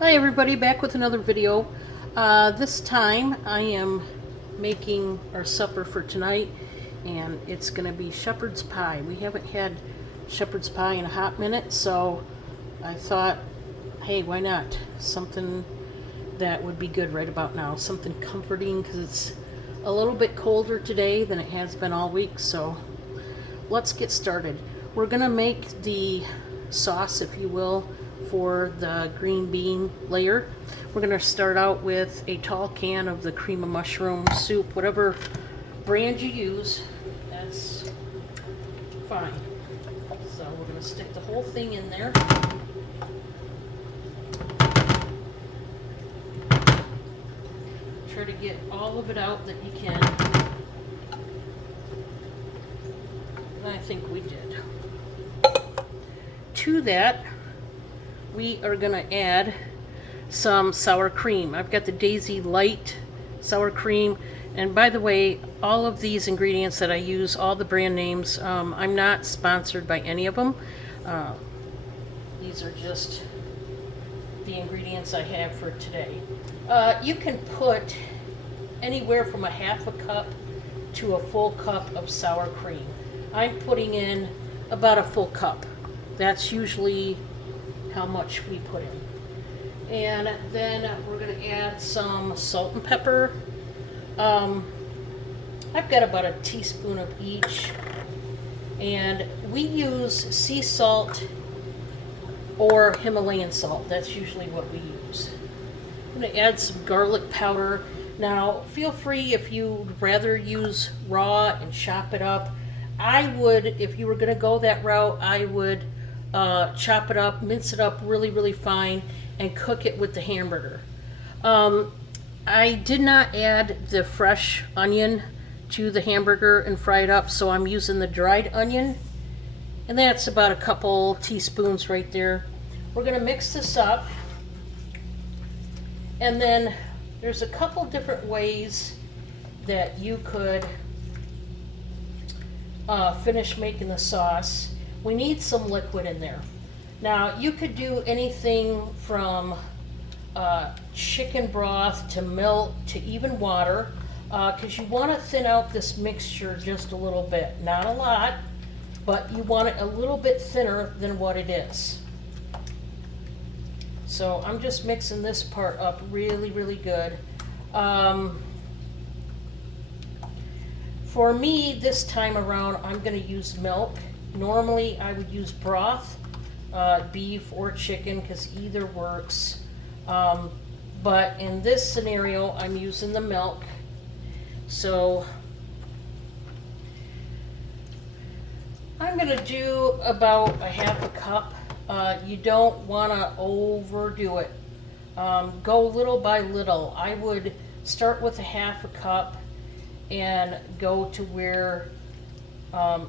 Hi everybody, back with another video. This time I am making our supper for tonight, and it's going to be shepherd's pie. We haven't had shepherd's pie in a hot minute, so I thought, hey, why not? Something that would be good right about now. Something comforting, because it's a little bit colder today than it has been all week, so let's get started. We're going to make the sauce, if you will, for the green bean layer. We're going to start out with a tall can of the cream of mushroom soup. Whatever brand you use, that's fine. So we're going to stick the whole thing in there. Try to get all of it out that you can. And I think we did. To that, we are going to add some sour cream. I've got the Daisy Light sour cream. And by the way, all of these ingredients that I use, all the brand names, I'm not sponsored by any of them. These are just the ingredients I have for today. You can put anywhere from a half a cup to a full cup of sour cream. I'm putting in about a full cup. That's usually how much we put in. And then we're going to add some salt and pepper. I've got about a teaspoon of each. And we use sea salt or Himalayan salt. That's usually what we use. I'm going to add some garlic powder. Now, feel free if you'd rather use raw and chop it up. I would, if you were going to go that route, I would chop it up, mince it up really, really fine, and cook it with the hamburger. I did not add the fresh onion to the hamburger and fry it up, so I'm using the dried onion, and that's about a couple teaspoons right there. We're going to mix this up, and then there's a couple different ways that you could finish making the sauce. We need some liquid in there. Now, you could do anything from chicken broth to milk to even water, because you want to thin out this mixture just a little bit. Not a lot, but you want it a little bit thinner than what it is. So I'm just mixing this part up really, really good. For me, this time around, I'm going to use milk. Normally, I would use broth, beef or chicken, because either works. But in this scenario, I'm using the milk. So I'm going to do about a half a cup. You don't want to overdo it. Go little by little. I would start with a half a cup and go to where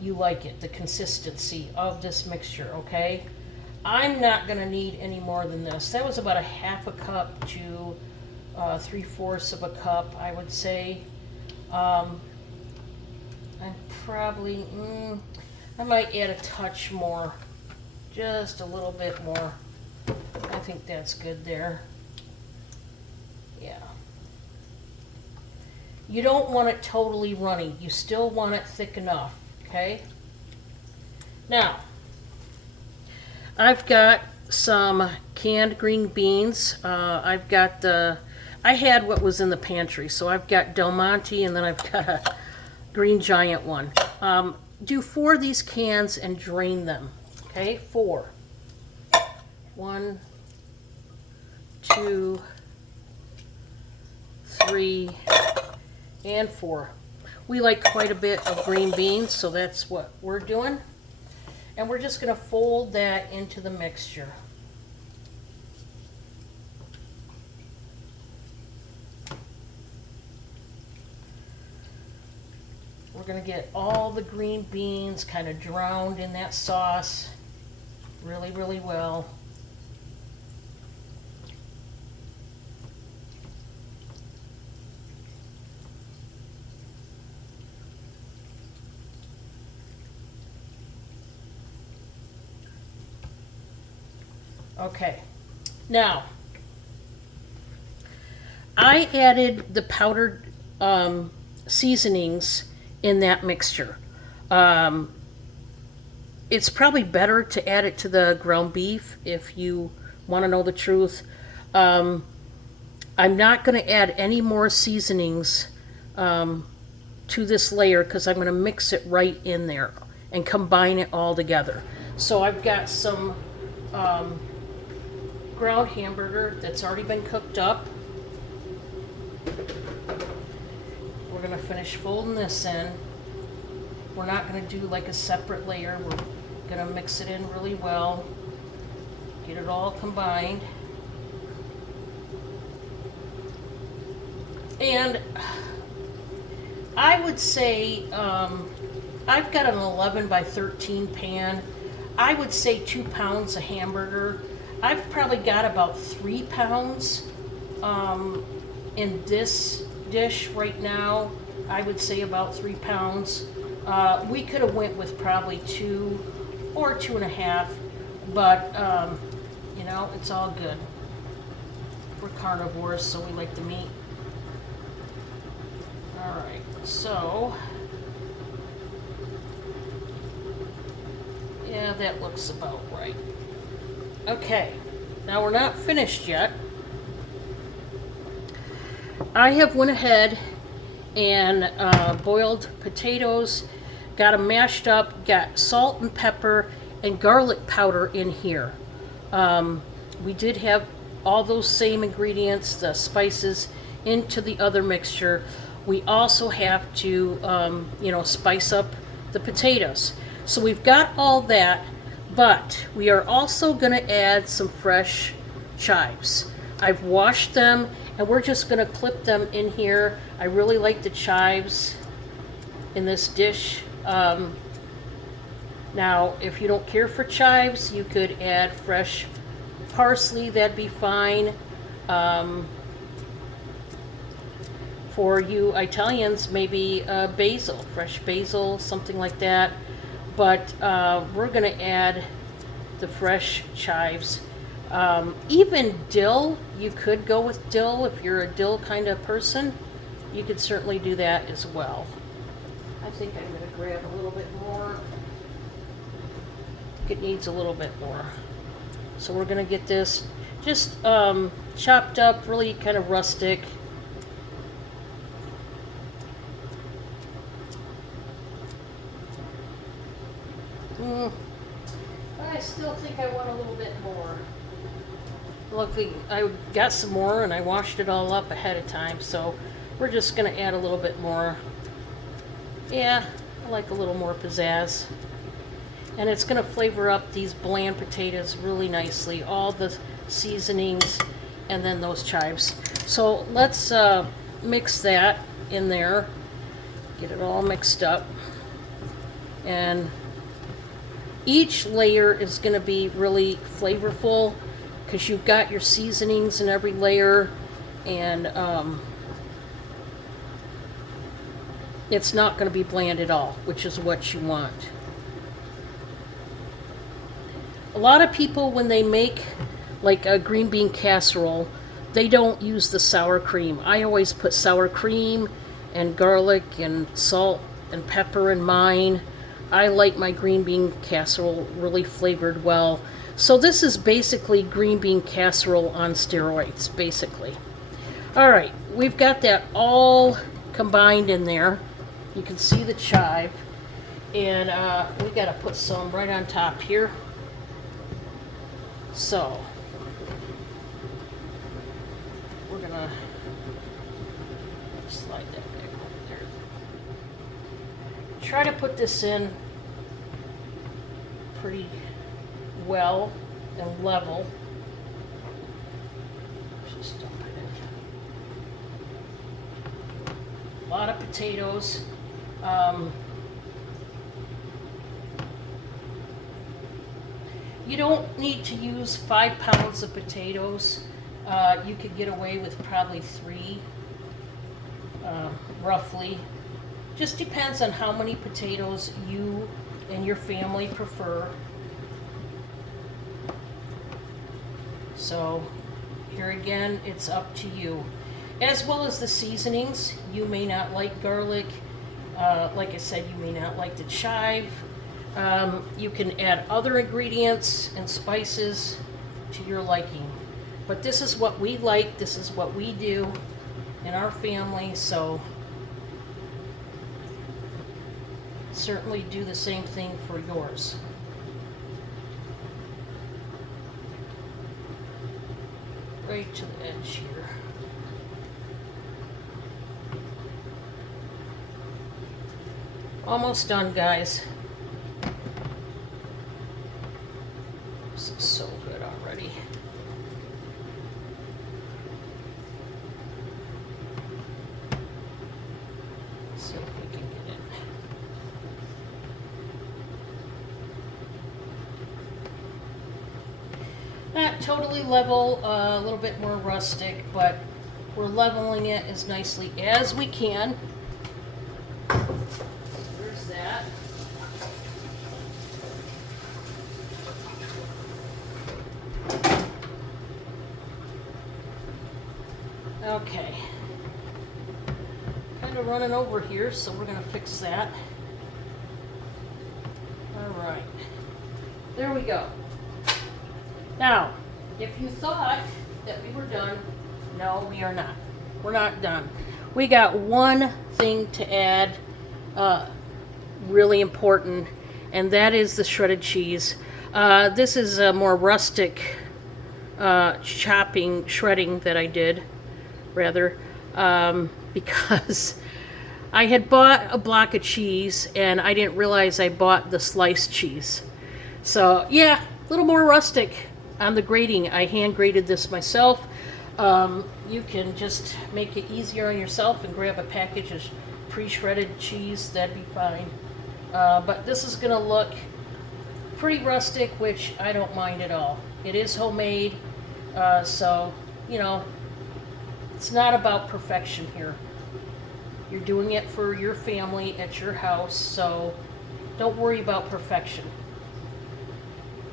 you like it, the consistency of this mixture, okay? I'm not going to need any more than this. That was about a half a cup to 3/4 of a cup, I would say. I'm probably, I might add a touch more, just a little bit more. I think that's good there. Yeah. You don't want it totally runny. You still want it thick enough, okay? Now, I've got some canned green beans. I had what was in the pantry, so I've got Del Monte, and then I've got a Green Giant one. Do 4 of these cans and drain them, okay? 4. 1, 2, 3, and 4. We like quite a bit of green beans, so that's what we're doing. And we're just going to fold that into the mixture. We're going to get all the green beans kind of drowned in that sauce really, really well. Okay, now I added the powdered seasonings in that mixture. It's probably better to add it to the ground beef if you want to know the truth. I'm not going to add any more seasonings to this layer because I'm going to mix it right in there and combine it all together. So I've got some ground hamburger that's already been cooked up. We're going to finish folding this in. We're not going to do like a separate layer. We're going to mix it in really well, get it all combined. And I would say I've got an 11 by 13 pan. I would say 2 pounds of hamburger. I've probably got about 3 pounds in this dish right now. I would say about 3 pounds. We could have went with probably 2 or 2.5, but you know, it's all good. We're carnivores, so we like the meat. All right, so yeah, that looks about right. Okay, now we're not finished yet. I have went ahead and boiled potatoes, got them mashed up, got salt and pepper and garlic powder in here. We did have all those same ingredients, the spices, into the other mixture. We also have to, you know, spice up the potatoes. So we've got all that, but we are also going to add some fresh chives. I've washed them, and we're just going to clip them in here. I really like the chives in this dish. Now, if you don't care for chives, you could add fresh parsley. That'd be fine. For you Italians, maybe basil, fresh basil, something like that. But we're going to add the fresh chives. Even dill, you could go with dill if you're a dill kind of person. You could certainly do that as well. I think I'm going to grab a little bit more. It needs a little bit more. So we're going to get this just chopped up, really kind of rustic. I still think I want a little bit more. Luckily, I got some more and I washed it all up ahead of time, so we're just going to add a little bit more. Yeah, I like a little more pizzazz. And it's going to flavor up these bland potatoes really nicely. All the seasonings and then those chives. So let's mix that in there. Get it all mixed up. And each layer is going to be really flavorful because you've got your seasonings in every layer, and it's not going to be bland at all, which is what you want. A lot of people, when they make like a green bean casserole, they don't use the sour cream. I always put sour cream and garlic and salt and pepper in mine. I like my green bean casserole really flavored well. So this is basically green bean casserole on steroids, basically. All right, we've got that all combined in there. You can see the chive. And we got to put some right on top here. So we're going to slide that back over there. Try to put this in pretty well and level. Just dump it in. A lot of potatoes. You don't need to use 5 pounds of potatoes. You could get away with probably 3, roughly. Just depends on how many potatoes you and your family prefer. So here again, it's up to you. as well as the seasonings. You may not like garlic. Like I said, you may not like the chive. You can add other ingredients and spices to your liking. But this is what we like. This is what we do in our family. So certainly do the same thing for yours. Right to the edge here. Almost done, guys. This is so good already. See if we can get in. Not totally level, a little bit more rustic, but we're leveling it as nicely as we can. There's that. Okay. Kind of running over here, so we're going to fix that. All right. There we go. Now, if you thought that we were done, no, we are not. We're not done. We got one thing to add, really important, and that is the shredded cheese. This is a more rustic shredding that I did, rather, because I had bought a block of cheese and I didn't realize I bought the sliced cheese. So, yeah, a little more rustic on the grating. I hand grated this myself. You can just make it easier on yourself and grab a package of pre-shredded cheese. That'd be fine. But this is going to look pretty rustic, which I don't mind at all. It is homemade, so, you know, it's not about perfection here. You're doing it for your family at your house, so don't worry about perfection.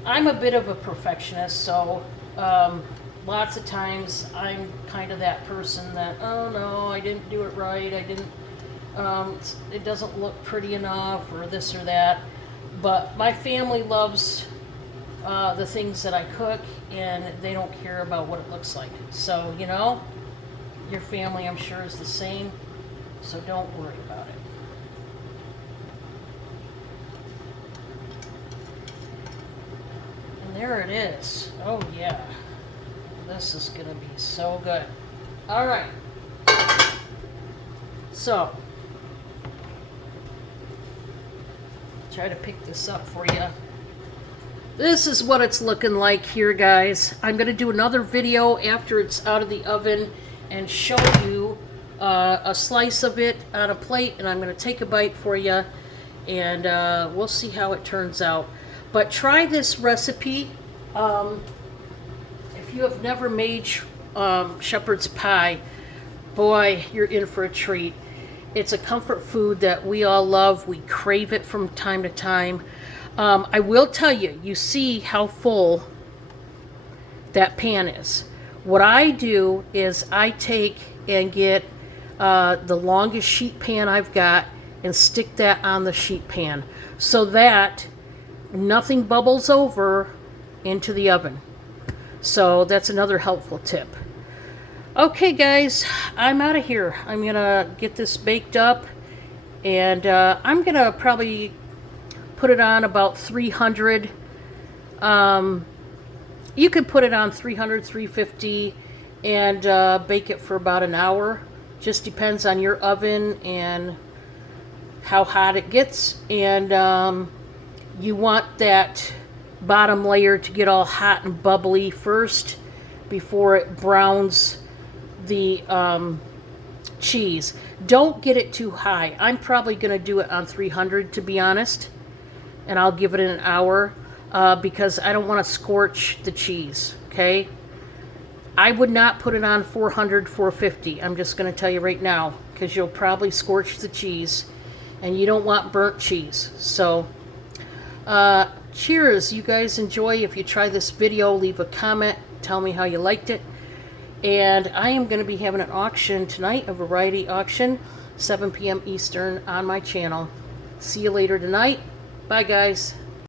I'm a bit of a perfectionist, so lots of times I'm kind of that person that, oh no, I didn't do it right, I didn't, it doesn't look pretty enough, or this or that. But my family loves the things that I cook, and they don't care about what it looks like. So, you know, your family, I'm sure, is the same, so don't worry about it. And there it is. Oh yeah. This is going to be so good. All right. So, try to pick this up for you. This is what it's looking like here, guys. I'm going to do another video after it's out of the oven and show you a slice of it on a plate, and I'm going to take a bite for you, and we'll see how it turns out. But try this recipe. If you have never made shepherd's pie, boy, you're in for a treat. It's a comfort food that we all love. We crave it from time to time. I will tell you, you see how full that pan is. What I do is I take and get the longest sheet pan I've got and stick that on the sheet pan so that nothing bubbles over into the oven. So that's another helpful tip. Okay, guys, I'm out of here. I'm going to get this baked up, and I'm going to probably put it on about 300. You can put it on 300, 350, and bake it for about an hour. Just depends on your oven and how hot it gets. And you want that bottom layer to get all hot and bubbly first before it browns the cheese. Don't get it too high. I'm probably going to do it on 300, to be honest, and I'll give it an hour because I don't want to scorch the cheese, okay? I would not put it on 400, 450. I'm just going to tell you right now, because you'll probably scorch the cheese, and you don't want burnt cheese. So, cheers. You guys enjoy. If you try this video, leave a comment. Tell me how you liked it. And I am going to be having an auction tonight, a variety auction, 7 p.m. Eastern on my channel. See you later tonight. Bye, guys.